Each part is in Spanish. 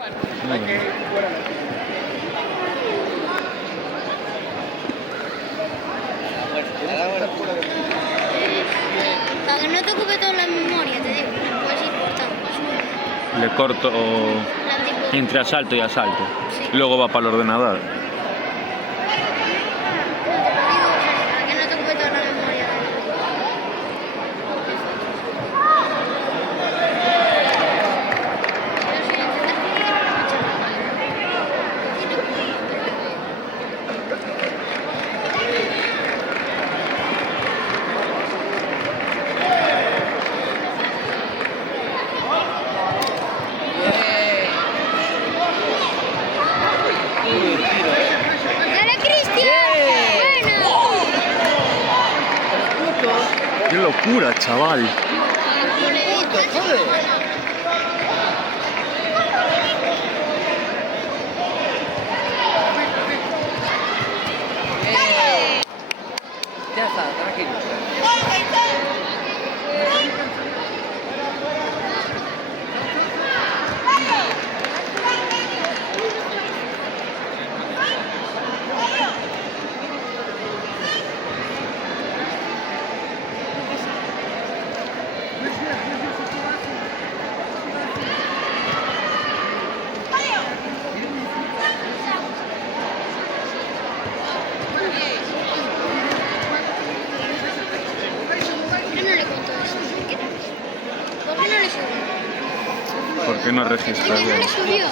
Para que no te ocupe toda la memoria, te digo, pues ir cortando. Le corto entre asalto y asalto. Sí. Luego va para el ordenador. No, te lo digo, o sea, para que no te ocupe toda la memoria. ¡Dale, Cristian! ¡Bueno! ¡Qué locura, chaval! Ya está, tranquilo. ¿Por qué no le contó eso? ¿Por qué no le subió? ¿Por qué no registra Es que no bien? le subió.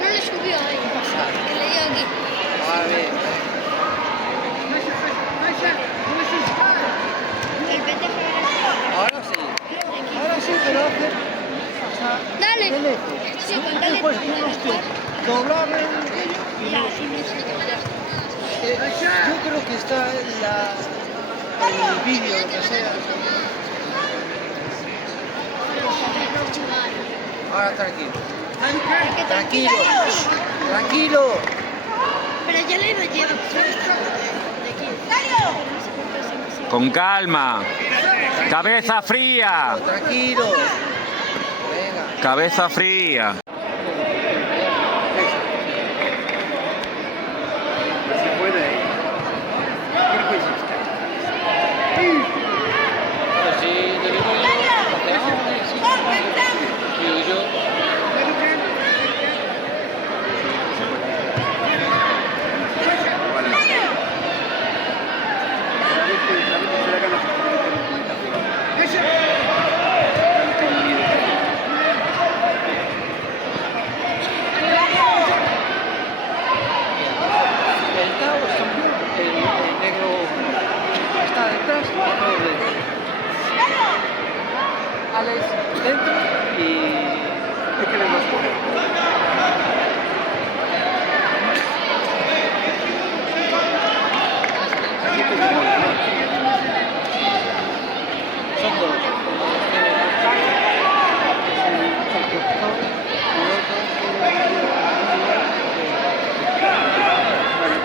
No le subió ahí. Que le dio aquí. A ver. El PT Ahora sí. Ahora sí, pero hace. Dale. Sí, con dale. Después tienes que doblar el ello y luego subir. Yo creo que está el vídeo, lo que sea. Ahora tranquilo. Tranquilo. Tranquilo. Pero ya le lo llevo. De aquí. Con calma. Cabeza fría. Tranquilo. Venga. Cabeza fría. Alex dentro y... ¿Qué queremos poner? Son dos.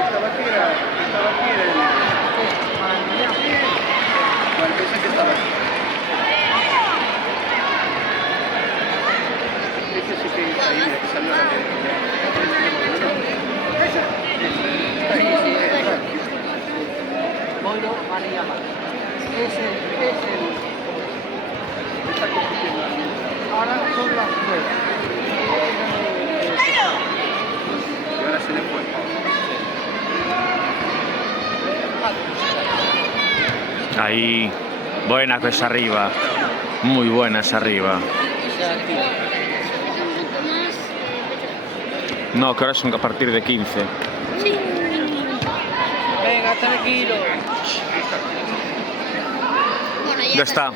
Estaba aquí bueno, pensé que estaba aquí. Ese sí que está ahí, que salió la Moiro María Mar. Es el... Está compitiendo. Ahora son las 9. Y ahora se le fue. Ahí. Buena que es arriba. Muy buena es arriba. No, que ahora son a partir de 15. Sí. Venga, tranquilo. Bueno, Ya está.